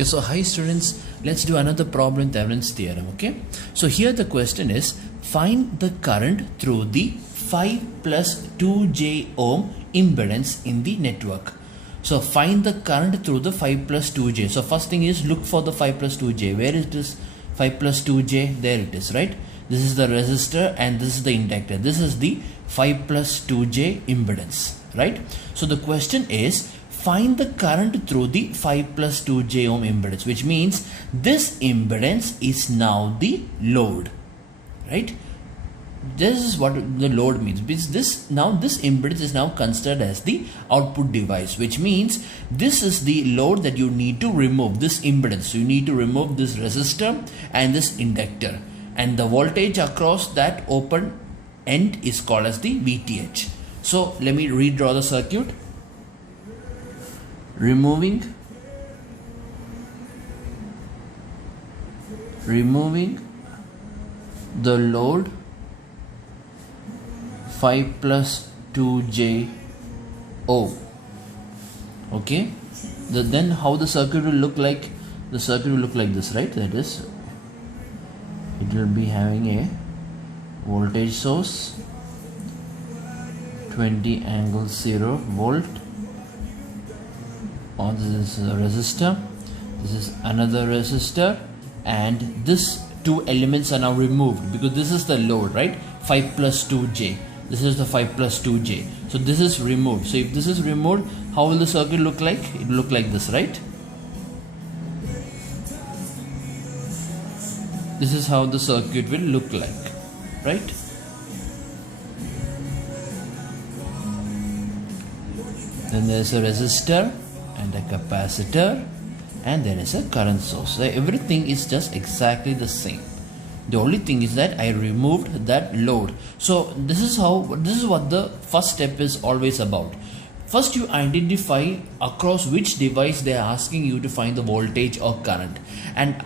Okay, so hi students, let's do another problem in Thevenin's theorem. Okay, so here the question is, find the current through the 5 plus 2j ohm impedance in the network. So find the current through the 5 plus 2j. So first thing is look for the 5 plus 2j. Where is this 5 plus 2j? There it is, right? This is the resistor and this is the inductor. This is the 5 plus 2j impedance, right? So the question is, find the current through the 5 plus 2j ohm impedance, which means this impedance is now the load, right? This is what the load means, because this impedance is now considered as the output device, which means this is the load that you need to remove, this impedance. So you need to remove this resistor and this inductor, and the voltage across that open end is called as the VTH. So let me redraw the circuit. Removing the load 5 plus 2j ohm. Okay, then how the circuit will look like? The circuit will look like this, right? That is, it will be having a voltage source 20 angle 0 volt. This is a resistor, this is another resistor, and this two elements are now removed because this is the load, right? 5 plus 2j. This is the 5 plus 2j. So this is removed. So if this is removed, how will the circuit look like? It will look like this, right? This is how the circuit will look like, right? Then there is a resistor and a capacitor, and there is a current source. So everything is just exactly the same. The only thing is that I removed that load. So this is what the first step is always about. First you identify across which device they are asking you to find the voltage or current, and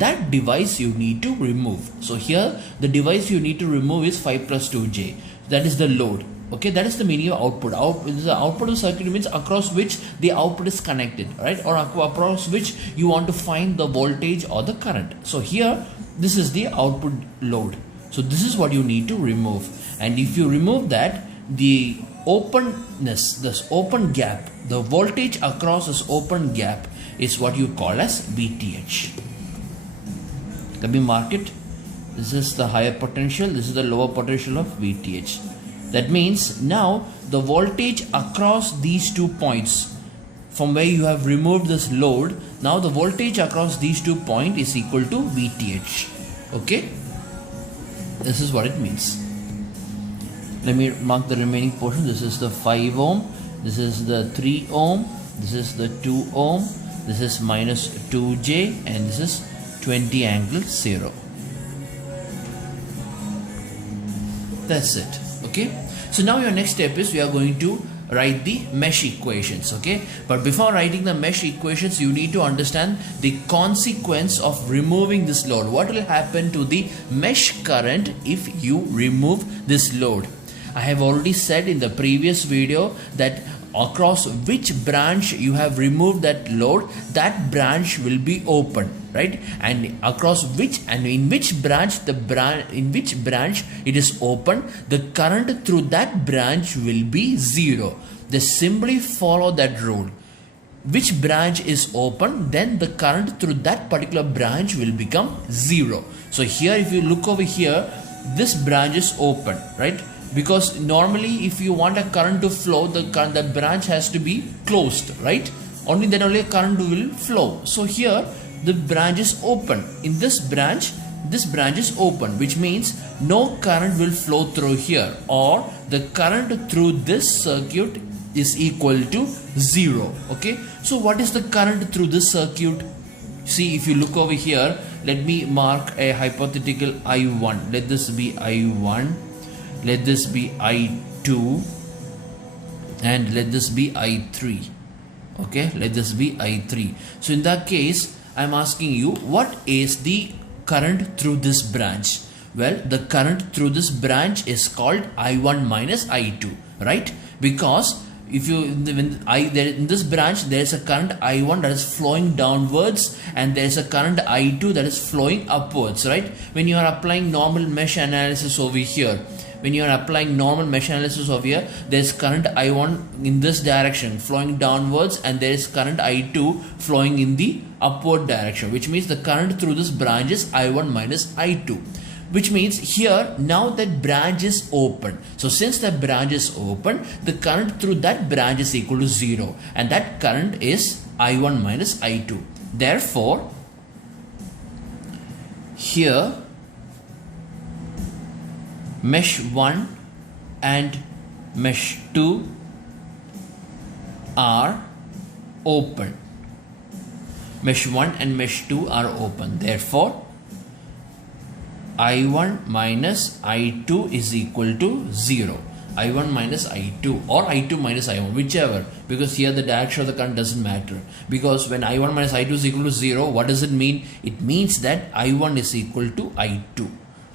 that device you need to remove. So here the device you need to remove is 5 plus 2j. That is the load. Okay, that is the meaning of output. The output of the circuit means across which the output is connected, right? Or across which you want to find the voltage or the current. So here, this is the output load. So this is what you need to remove. And if you remove that, the openness, this open gap, the voltage across this open gap is what you call as VTH. Let me mark it. This is the higher potential. This is the lower potential of VTH. That means now the voltage across these 2 points, from where you have removed this load, now the voltage across these 2 points is equal to VTH. Okay, this is what it means. Let me mark the remaining portion. This is the 5 ohm, this is the 3 ohm, this is the 2 ohm, this is minus 2j, and this is 20 angle 0. That's it. Okay, so now your next step is we are going to write the mesh equations. Okay, but before writing the mesh equations, you need to understand the consequence of removing this load. What will happen to the mesh current if you remove this load? I have already said in the previous video that across which branch you have removed that load, that branch will be open, right? And across which and in which branch it is open, the current through that branch will be 0. Just simply follow that rule. Which branch is open, then the current through that particular branch will become 0. So here, if you look over here, this branch is open, right? Because normally if you want a current to flow, the branch has to be closed, right? Only then only a current will flow. So here the branch is open. In this branch is open, which means no current will flow through here, or the current through this circuit is equal to 0. Okay, so what is the current through this circuit? See, if you look over here, let me mark a hypothetical I1. Let this be I1. Let this be I2, and let this be I3. Okay, let this be I3. So in that case, I'm asking you, what is the current through this branch? Well, the current through this branch is called I1 minus I2, right? Because if you in this branch there is a current I1 that is flowing downwards, and there is a current I2 that is flowing upwards, right? When you are applying normal mesh analysis over here, there is current I1 in this direction flowing downwards, and there is current I2 flowing in the upward direction, which means the current through this branch is I1 minus I2. Which means here now that branch is open. So since the branch is open, the current through that branch is equal to 0, and that current is I1 minus I2. Therefore, here mesh 1 and mesh 2 are open. Mesh 1 and mesh 2 are open. Therefore, I1 minus I2 is equal to 0. I1 minus I2 or I2 minus I1, whichever, because here the direction of the current doesn't matter. Because when I1 minus I2 is equal to 0, what does it mean? It means that I1 is equal to I2.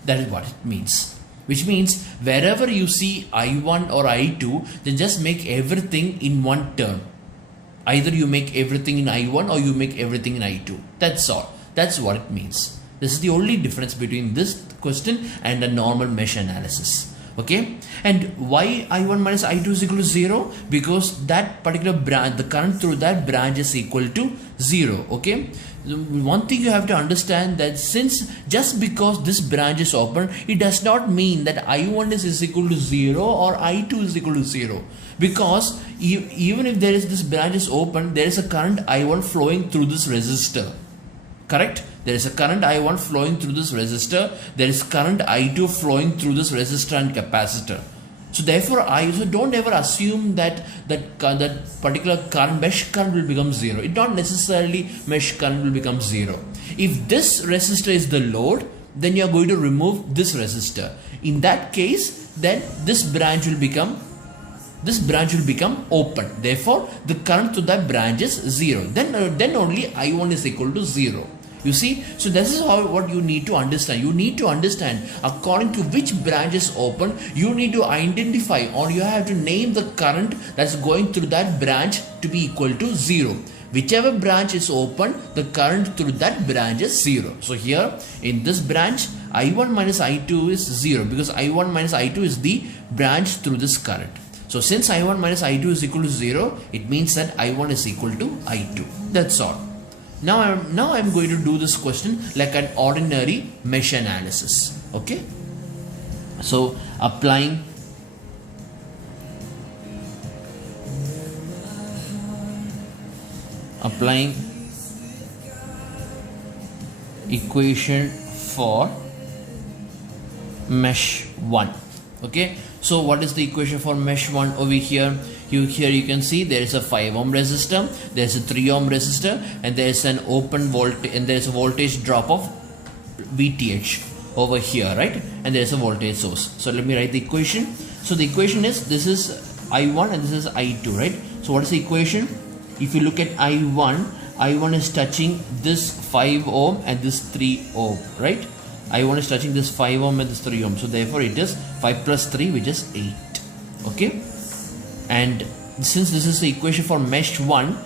That is what it means. Which means wherever you see I1 or I2, then just make everything in one term. Either you make everything in I1 or you make everything in I2. That's all. That's what it means. This is the only difference between this question and a normal mesh analysis. Okay, and why I1 minus I2 is equal to 0? Because that particular branch, the current through that branch is equal to 0. Okay, one thing you have to understand, that since just because this branch is open, it does not mean that I1 is equal to 0 or I2 is equal to 0. Because even if there is this branch is open, there is a current I1 flowing through this resistor. Correct? There is a current I1 flowing through this resistor. There is current I2 flowing through this resistor and capacitor. So therefore, so don't ever assume that particular current, mesh current will become 0. It not necessarily mesh current will become 0. If this resistor is the load, then you are going to remove this resistor. In that case, then this branch will become open. Therefore, the current to that branch is 0. Then only I1 is equal to 0. You see, so this is what you need to understand. You need to understand according to which branch is open. You need to identify, or you have to name the current that's going through that branch to be equal to 0. Whichever branch is open, the current through that branch is 0. So here in this branch, I1 minus I2 is 0, because I1 minus I2 is the branch through this current. So since I1 minus I2 is equal to 0, it means that I1 is equal to I2. That's all. Now I'm going to do this question like an ordinary mesh analysis. Okay. So applying equation for mesh 1. Okay, so what is the equation for mesh 1 over here? Here you can see there is a 5 ohm resistor, there is a 3 ohm resistor, and there is an open voltage, and there is a voltage drop of VTH over here, right? And there is a voltage source. So let me write the equation. So the equation is, this is I1 and this is I2, right? So what is the equation? If you look at I1 is touching this 5 ohm and this 3 ohm, right? I1 is touching this 5 ohm and this 3 ohm. So therefore it is 5 plus 3, which is 8. Okay. And since this is the equation for mesh 1,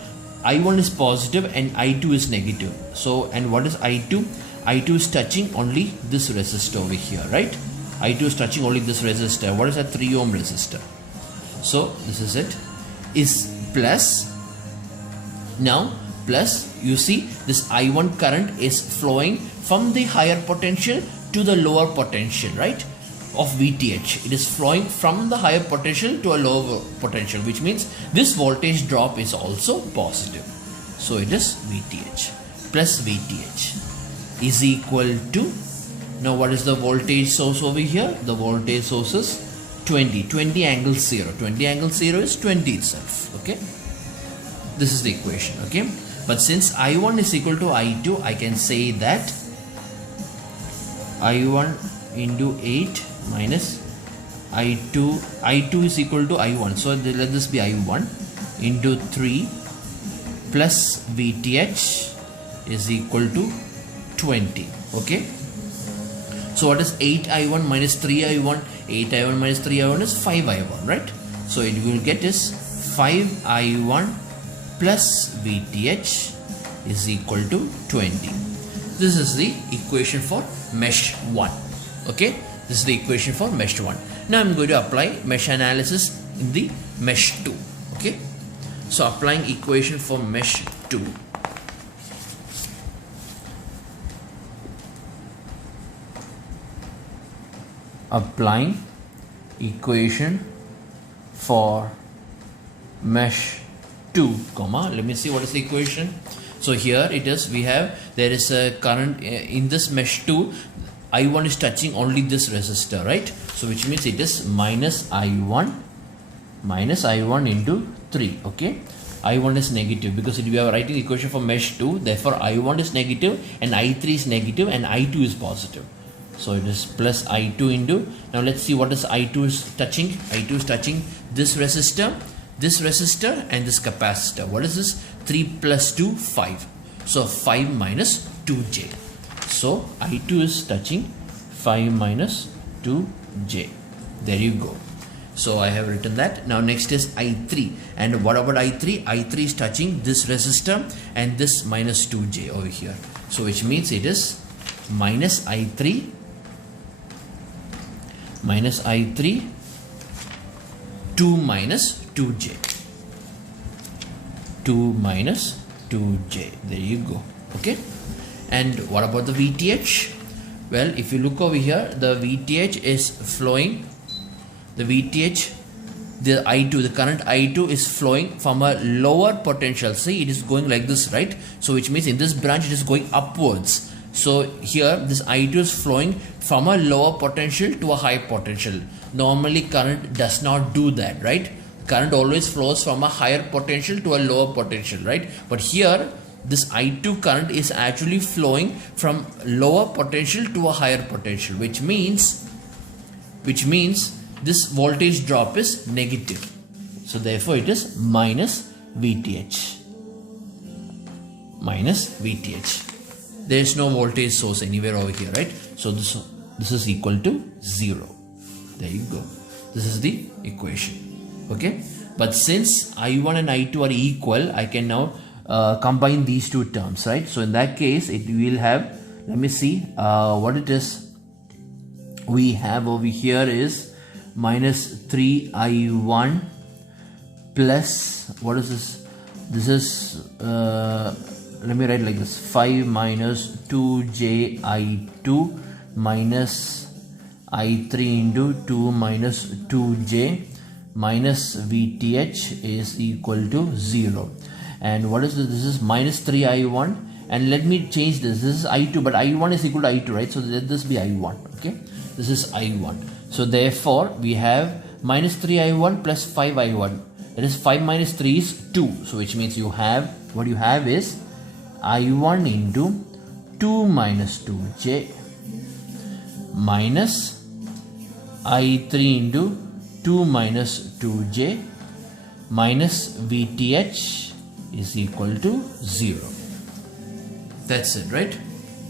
I1 is positive and I2 is negative. So, and what is I2? I2 is touching only this resistor over here, right? I2 is touching only this resistor. What is a 3 ohm resistor? So this is it. Is plus. Now plus, you see this I1 current is flowing from the higher potential to the lower potential, right? Of VTH. It is flowing from the higher potential to a lower potential, which means this voltage drop is also positive. So it is VTH plus VTH is equal to, now what is the voltage source over here? The voltage source is 20 angle 0. 20 angle 0 is 20 itself. Okay, this is the equation. Okay, but since I1 is equal to I2, I can say that I1 into 8 minus I2 is equal to I1. So let this be I1 into 3 plus VTH is equal to 20. Okay. So what is 8I1 minus 3I1? 8I1 minus 3I1 is 5I1, right? So it will get is 5i1 plus VTH is equal to 20. This is the equation for mesh 1. Okay, this is the equation for mesh 1. Now I'm going to apply mesh analysis in the mesh 2. Okay, so applying equation for mesh 2. Applying equation for mesh 2, comma, let me see what is the equation. So here it is, there is a current in this mesh 2, I1 is touching only this resistor, right? So which means it is minus I1 into 3, okay? I1 is negative because we are writing equation for mesh 2, therefore I1 is negative and I3 is negative and I2 is positive. So it is plus I2 into, now let's see what is I2 is touching. I2 is touching this resistor and this capacitor. What is this? 3 plus 2, 5. So 5 minus 2J. So I2 is touching 5 minus 2J. There you go. So I have written that. Now next is I3. And what about I3? I3 is touching this resistor and this minus 2J over here. So which means it is minus I3 2 minus 2J. 2 minus 2J. There you go. Okay. And what about the VTH? Well, if you look over here, the VTH is flowing. The VTH, the I2, the current I2 is flowing from a lower potential. See, it is going like this, right? So which means in this branch it is going upwards. So here this I2 is flowing from a lower potential to a high potential. Normally current does not do that, right? Current always flows from a higher potential to a lower potential, right? But here this I2 current is actually flowing from lower potential to a higher potential, which means this voltage drop is negative. So therefore it is minus VTH. There is no voltage source anywhere over here, right? So this is equal to 0. There you go. This is the equation. Okay, but since I1 and I2 are equal, I can now combine these two terms, right? So in that case it will have, let me see what it is. We have over here is minus 3I1 plus, what is this? This is let me write like this, 5 minus 2JI2 minus I3 into 2 minus 2J minus VTH is equal to 0. And what is this? This is minus 3I1, and let me change this. This is I2, but I1 is equal to I2, right? So let this be I1. Okay, this is I1. So therefore we have minus 3I1 plus 5I1. That is 5 minus 3 is 2. So which means what you have is I1 into 2 minus 2J minus I3 into 2 minus 2J minus VTH is equal to 0. That's it, right?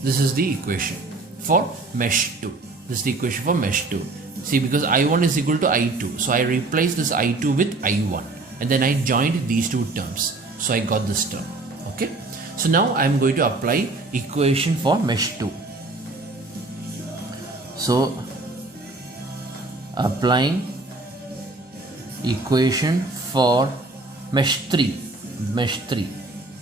This is the equation for mesh 2. This is the equation for mesh 2. See, because I1 is equal to I2, so I replaced this I2 with I1 and then I joined these two terms. So I got this term. Okay. So now I am going to apply equation for mesh 2. So applying equation for mesh 3.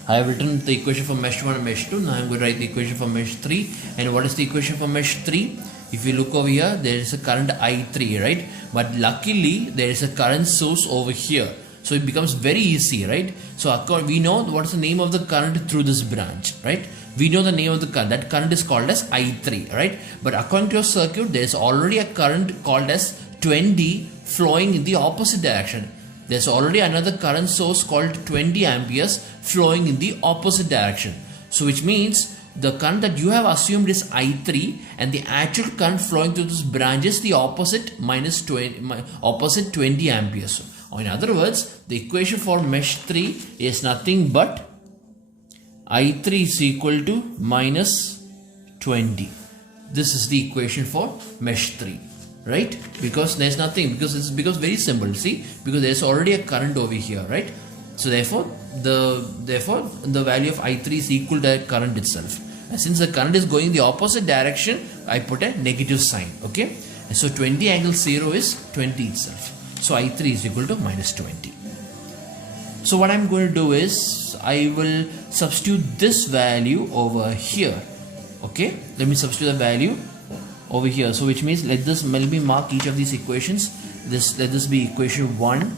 I have written the equation for mesh 1 and mesh 2. Now I am going to write the equation for mesh 3. And what is the equation for mesh 3? If you look over here, there is a current I3, right? But luckily there is a current source over here. So it becomes very easy, right? So we know what is the name of the current through this branch, right? We know the name of the current. That current is called as I3, right? But according to your circuit, there is already a current called as 20 flowing in the opposite direction. There's already another current source called 20 amperes flowing in the opposite direction. So which means the current that you have assumed is I3 and the actual current flowing through this branch is the opposite 20 amperes. Or in other words, the equation for mesh 3 is nothing but I3 is equal to minus 20. This is the equation for mesh 3. right? Because there's nothing, because it's because very simple. See, because there's already a current over here, right? So therefore the value of I3 is equal to that current itself. And since the current is going the opposite direction, I put a negative sign. Okay, and so 20 angle 0 is 20 itself. So I3 is equal to minus 20. So what I'm going to do is I will substitute this value over here. Okay, let me substitute the value over here. So which means let me mark each of these equations. Let this be equation 1.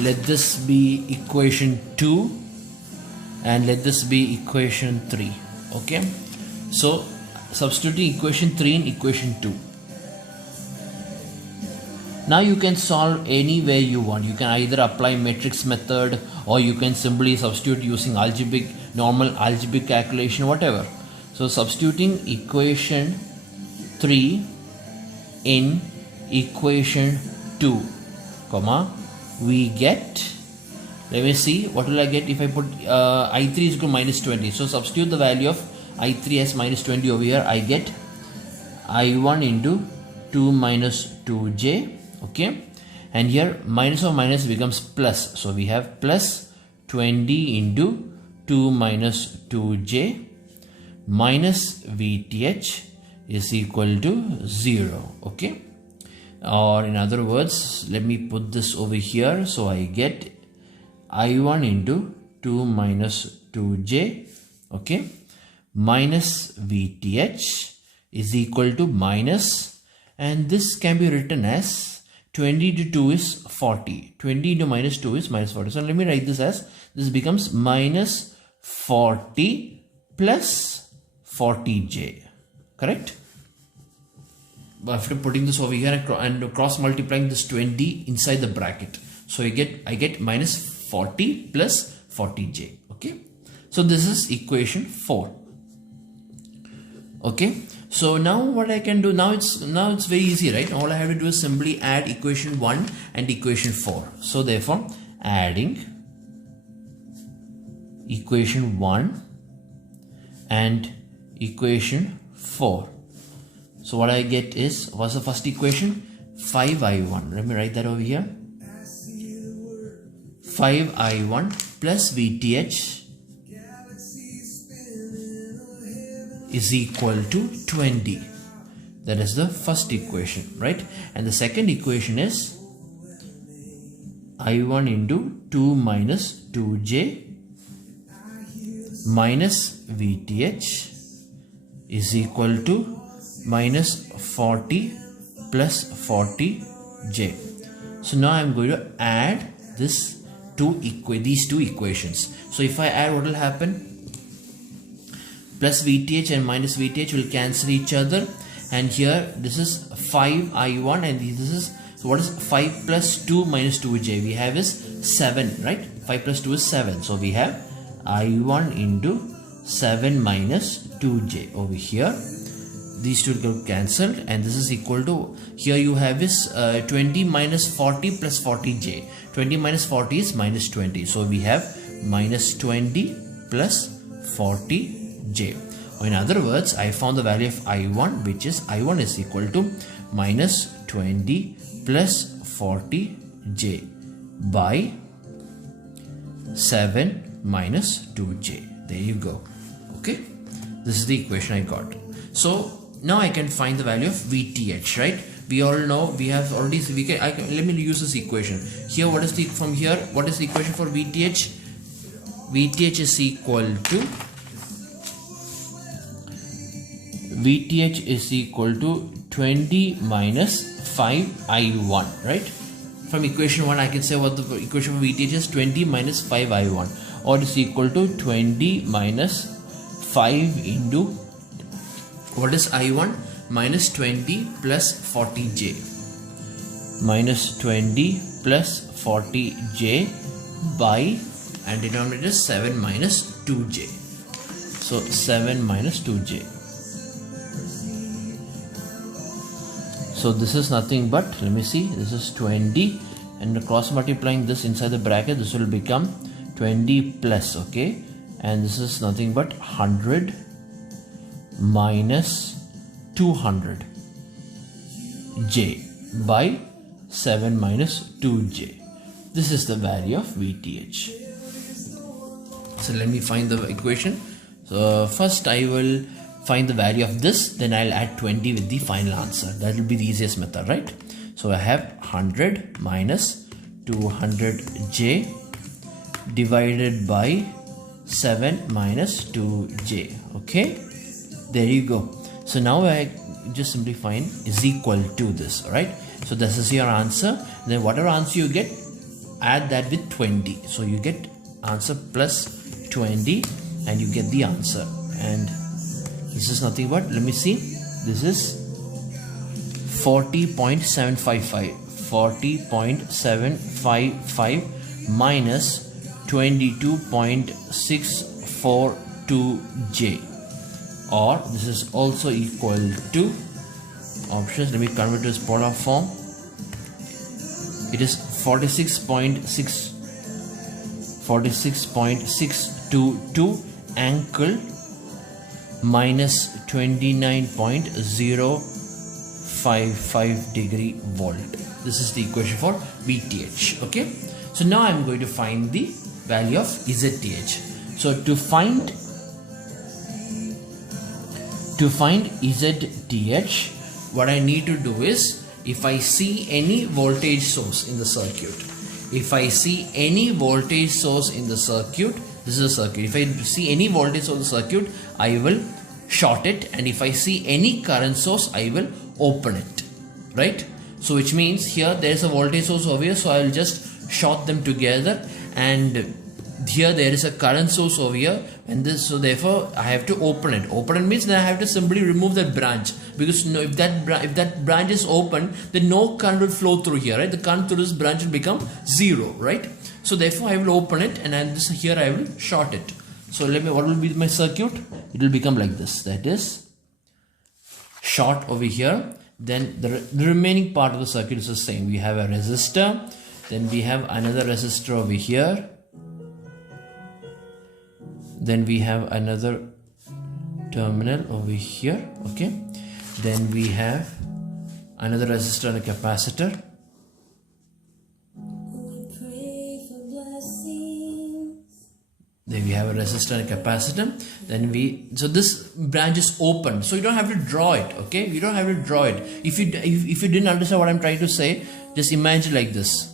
Let this be equation 2, and let this be equation 3. Okay, so substituting equation 3 in equation 2. Now you can solve anywhere you want. You can either apply matrix method, or you can simply substitute using normal algebraic calculation, whatever. So substituting equation 3 in equation 2, we get, let me see, what will I get if I put I3 is equal to minus 20. So substitute the value of I3 as minus 20 over here. I get I1 into 2 minus 2j. Okay, and here minus or minus becomes plus. So we have plus 20 into 2 minus 2j minus VTH is equal to 0. Okay, or in other words, let me put this over here. So I get I1 into 2 minus 2j, okay, minus VTH is equal to minus, and this can be written as 20 to 2 is 40. 20 into minus 2 is minus 40. So let me write this as, this becomes minus 40 plus 40j, correct? But after putting this over here and cross multiplying this 20 inside the bracket, so I get minus 40 plus 40j. Okay, so this is equation 4. Okay, so now what I can do, now it's very easy, right? All I have to do is simply add equation 1 and equation 4. So therefore adding equation 1 and equation 4. So what I get is, what's the first equation? 5i1. Let me write that over here. 5i1 plus VTH is equal to 20. That is the first equation, right? And the second equation is I1 into 2 minus 2j minus VTH is equal to minus 40 plus 40j. So now I'm going to add these two equations. So if I add, what will happen? Plus VTH and minus VTH will cancel each other, and here this is 5i1 and this is, so what is 5 plus 2 minus 2j? We have is 7, right? 5 plus 2 is 7. So we have i1 into 7 minus 2j over here. These two will get cancelled, and this is equal to, here you have is 20 minus 40 plus 40j. 20 minus 40 is minus 20. So we have minus 20 plus 40j. Or in other words, I found the value of I1, which is I1 is equal to minus 20 plus 40j by 7 minus 2j. There you go. Okay, this is the equation I got. So now I can find the value of VTH, right? We all know, we have already, let me use this equation. Here, what is the, from here, what is the equation for VTH? VTH is equal to, VTH is equal to 20 minus 5i1, right? From equation 1, I can say what the equation for VTH is, 20 minus 5i1, or it is equal to 20 minus 5 into, what is I1? Minus 20 plus 40j. Minus 20 plus 40j by, and denominator is 7 minus 2j. So 7 minus 2j. So this is nothing but, let me see, this is 20, and cross multiplying this inside the bracket, this will become 20 plus, okay, and this is nothing but 100 minus 200. 2j by 7 minus 2j. This is the value of VTH. So let me find the equation. So first I will find the value of this, then I'll add 20 with the final answer. That will be the easiest method, right? So I have 100 minus 200j divided by 7 minus 2j. Okay, there you go. So now I just simply find is equal to this, right? So this is your answer. Then whatever answer you get, add that with 20. So you get answer plus 20 and you get the answer. And this is nothing but, let me see, this is 40.755. 40.755 minus 22.642j, or this is also equal to options. Let me convert to this polar form. It is 46.622 angle minus 29.055 degree volt. This is the equation for VTH. Okay, so now I'm going to find the value of ZTH. So to find ZTH, what I need to do is, if I see any voltage source in the circuit, if I see any voltage source in the circuit, this is a circuit. If I see any voltage source in the circuit, I will short it, and if I see any current source, I will open it, right? So which means here there is a voltage source over here, so I will just short them together, and here there is a current source over here, and this, so therefore I have to open it. Open it means then I have to simply remove that branch, because if that branch is open, then no current will flow through here, right? The current through this branch will become 0, right? So therefore I will open it, and this here I will short it. So let me, what will be my circuit? It will become like this, that is short over here. Then the remaining part of the circuit is the same. We have a resistor, then we have another resistor over here, then we have another terminal over here. Okay, then we have another resistor and a capacitor. Then we have a resistor and a capacitor. Then so this branch is open, so you don't have to draw it. Okay, you don't have to draw it. If you didn't understand what I'm trying to say, just imagine like this.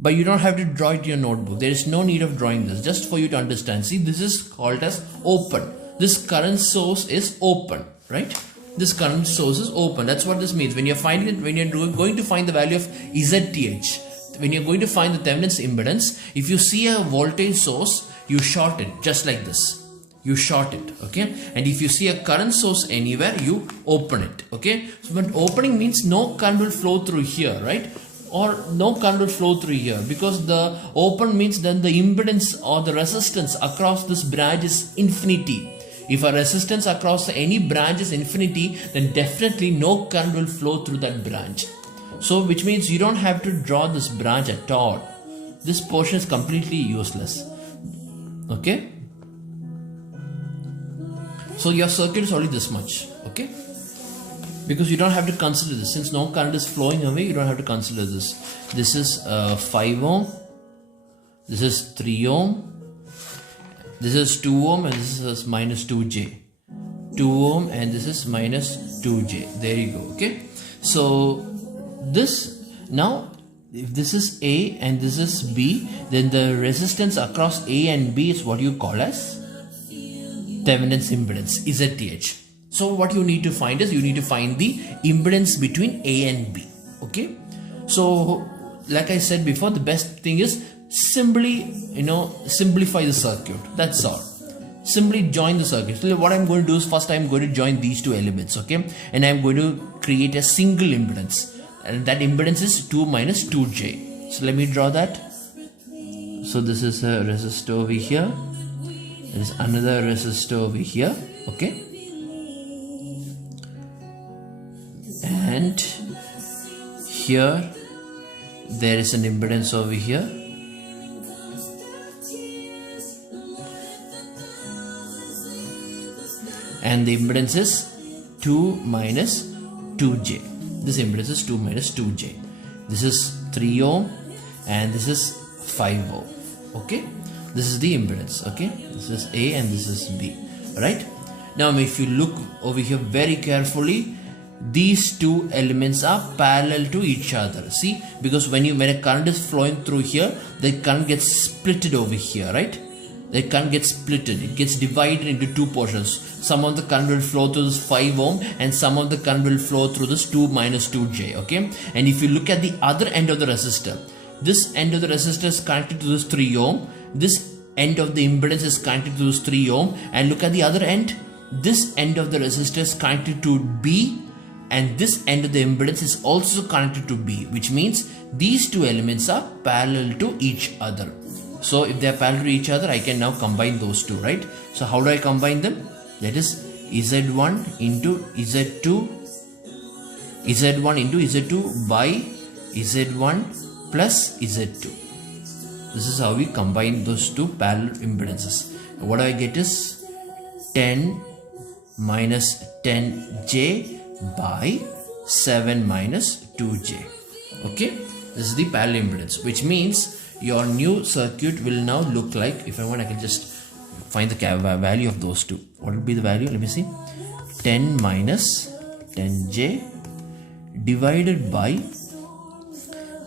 But you don't have to draw it in your notebook. There is no need of drawing this, just for you to understand. See, this is called as open. This current source is open, right? This current source is open. That's what this means. When you're finding it, when you're going to find the value of ZTH, when you're going to find the Thevenin's impedance, if you see a voltage source, you short it just like this. You short it, okay? And if you see a current source anywhere, you open it, okay? So, but opening means no current will flow through here, right? Or no current will flow through here, because the open means then the impedance or the resistance across this branch is infinity. If a resistance across any branch is infinity, then definitely no current will flow through that branch. So which means you don't have to draw this branch at all. This portion is completely useless. Okay. So your circuit is only this much. Okay. Because you don't have to consider this. Since no current is flowing away, you don't have to consider this. This is 5 ohm. This is 3 ohm. This is 2 ohm and this is minus 2j. 2 ohm and this is minus 2j. There you go. Okay. So this, now if this is A and this is B, then the resistance across A and B is what you call as Thevenin's impedance, ZTH. So what you need to find is, you need to find the impedance between A and B. Okay. So like I said before, the best thing is simply, simplify the circuit. That's all. Simply join the circuit. So what I'm going to do is, first I'm going to join these two elements. Okay. And I'm going to create a single impedance. And that impedance is 2 minus 2j. So let me draw that. So this is a resistor over here. There is another resistor over here. Okay. And here there is an impedance over here. And the impedance is 2 minus 2j. this impedance is 2 minus 2j. This is 3 ohm and this is 5 ohm. Okay, this is the impedance. Okay, this is A and this is B. Right, now if you look over here very carefully, these two elements are parallel to each other. See, because when a current is flowing through here, the current gets splitted over here, right? The current gets splitted. It gets divided into two portions. Some of the current will flow through this 5 ohm and some of the current will flow through this 2 minus 2j. Okay, and if you look at the other end of the resistor, this end of the resistor is connected to this 3 ohm. This end of the impedance is connected to this 3 ohm. And look at the other end. This end of the resistor is connected to B. And this end of the impedance is also connected to B, which means these two elements are parallel to each other. So if they are parallel to each other, I can now combine those two, right? So how do I combine them? That is Z1 into Z2, Z1 into Z2 by Z1 plus Z2. This is how we combine those two parallel impedances. What I get is 10 minus 10j by 7 minus 2j. Okay, this is the parallel impedance, which means your new circuit will now look like, if I want, I can just find the value of those two. What will be the value? Let me see. 10 minus 10j divided by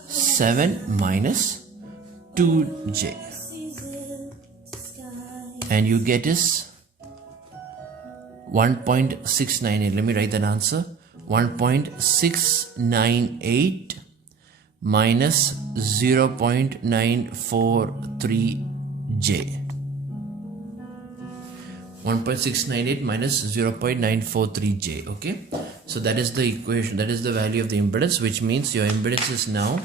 7 minus 2j, and you get is 1.698. Let me write that answer. 1.698 minus 0.943j. 1.698 minus 0.943j. Okay, so that is the equation, that is the value of the impedance, which means your impedance is now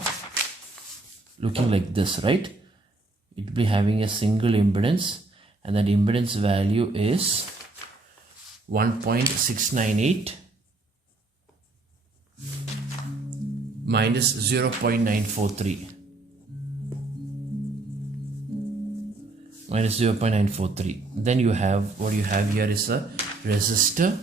looking like this, right? It will be having a single impedance, and that impedance value is 1.698 minus 0.943 minus 0.943. Then you have, what you have here is a resistor,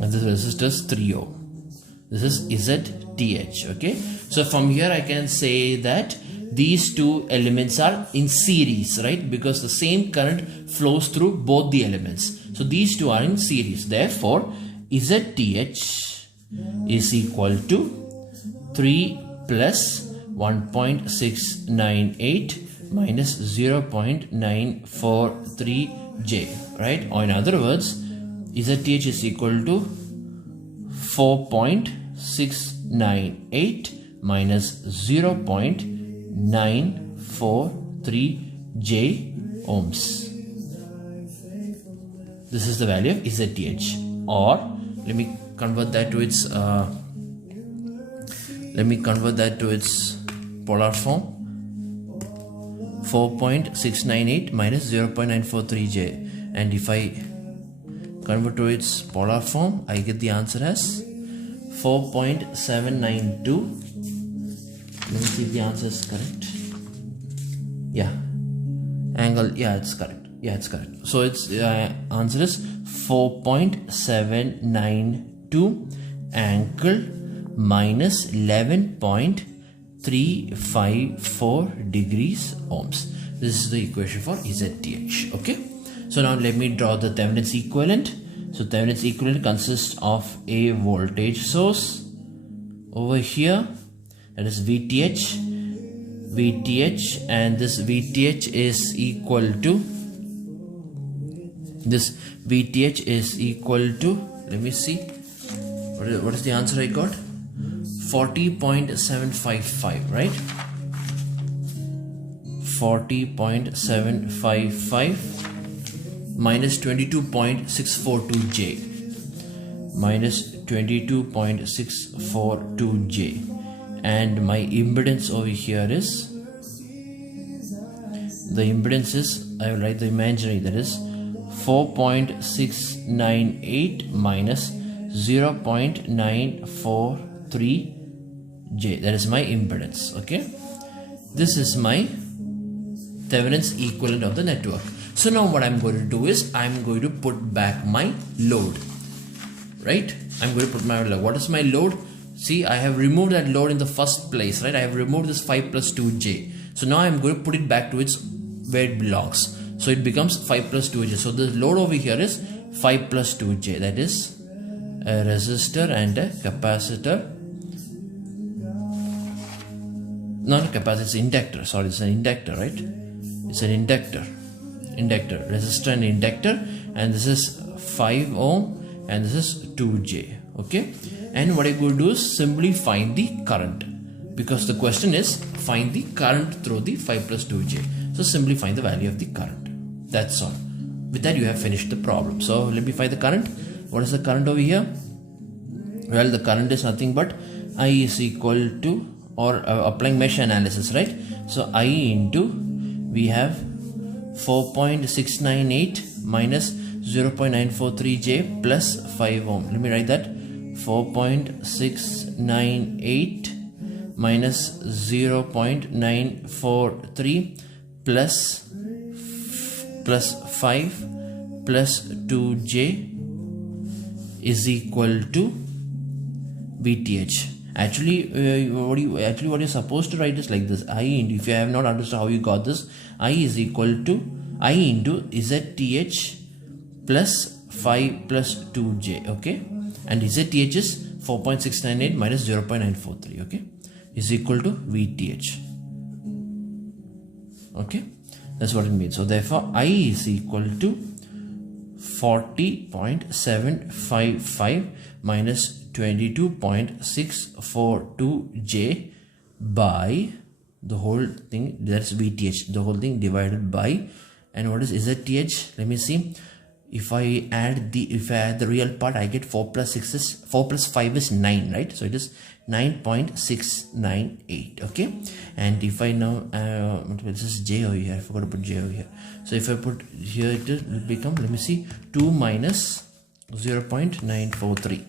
and this resistor is 3 ohm. This is ZTH. Okay, so from here I can say that these two elements are in series, right? Because the same current flows through both the elements. So these two are in series. Therefore, ZTH is equal to 3 plus 1.698 minus 0.943j, right? Or in other words, ZTH is equal to 4.698 minus 0.943j ohms. This is the value of ZTH. Or let me convert that to its polar form. 4.698 minus 0.943j, and if I convert to its polar form, I get the answer as 4.792. Let me see if the answer is correct. Yeah, angle, yeah, it's correct. Yeah, it's correct. So its answer is 4.792 angle minus 11.354 degrees ohms. This is the equation for ZTH. Okay, so now let me draw the Thevenin's equivalent. So Thevenin's equivalent consists of a voltage source over here, that is VTH, and this VTH is equal to, let me see, what is the answer I got? 40.755, right? 40.755 minus 22.642J, and my impedance over here is, the impedance is, I will write the imaginary, that is 4.698 minus 0.943J. that is my impedance. Okay, this is my Thevenin's equivalent of the network. So now what I'm going to do is I'm going to put back my load, right? I'm going to put my load. What is my load? See, I have removed that load in the first place, right? I have removed this 5 plus 2j. So now I'm going to put it back to its where it belongs. So it becomes 5 plus 2j. So the load over here is 5 plus 2j. That is a resistor and a capacitor. Not a capacitor, it's inductor. Sorry, it's an inductor, right? It's an inductor. Inductor, resistor and inductor. And this is 5 ohm and this is 2j. Okay. And what I'm going to do is simply find the current. Because the question is find the current through the 5 plus 2j. So simply find the value of the current. That's all. With that you have finished the problem. So let me find the current. What is the current over here? Well, the current is nothing but I is equal to, or applying mesh analysis, right? So I into, we have 4.698 minus 0.943j plus 5 ohm. Let me write that. 4.698 minus 0.943 plus 5 plus 2j is equal to VTH. Actually, what you're supposed to write is like this. I into, if you have not understood how you got this, I is equal to I into ZTH plus 5 plus 2j. Okay, and ZTH is 4.698 minus 0.943. Okay, is equal to VTH. Okay, that's what it means. So therefore I is equal to 40.755 minus 22.642j by the whole thing, that's VTH, the whole thing divided by, and what is ZTH? Let me see. If I add the real part, I get 4 plus 6 is 4 plus 5 is 9, right? So it is 9.698. Okay, and if I now this is j over here, I forgot to put j over here. So if I put here, it will become, let me see, 2 minus 0.943.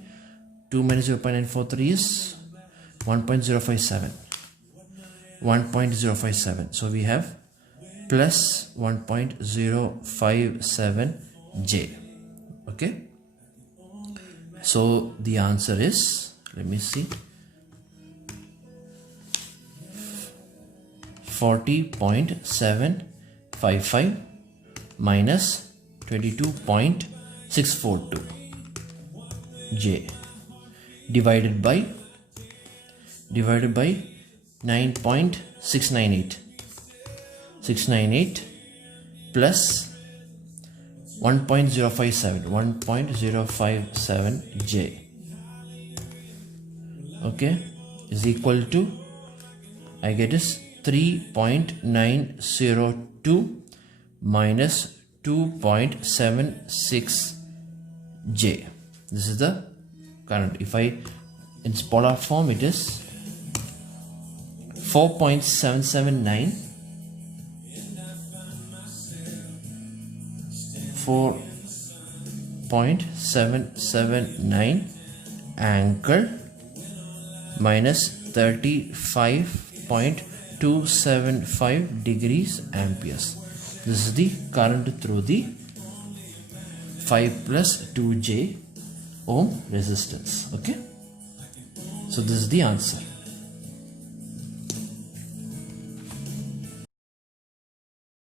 2 minus 0.943 is 1.057. 1.057. So we have plus 1.057j. Okay, so the answer is, let me see, 40.755 minus 22.642 j divided by 9.698 plus 1.057 okay, is equal to, I get is 3.902 minus 2.76 j. This is the current. If I, in polar form, it is 4.779 4.779 angle minus 35.275 degrees amperes. This is the current through the 5 plus 2j ohm resistance. Okay, so this is the answer.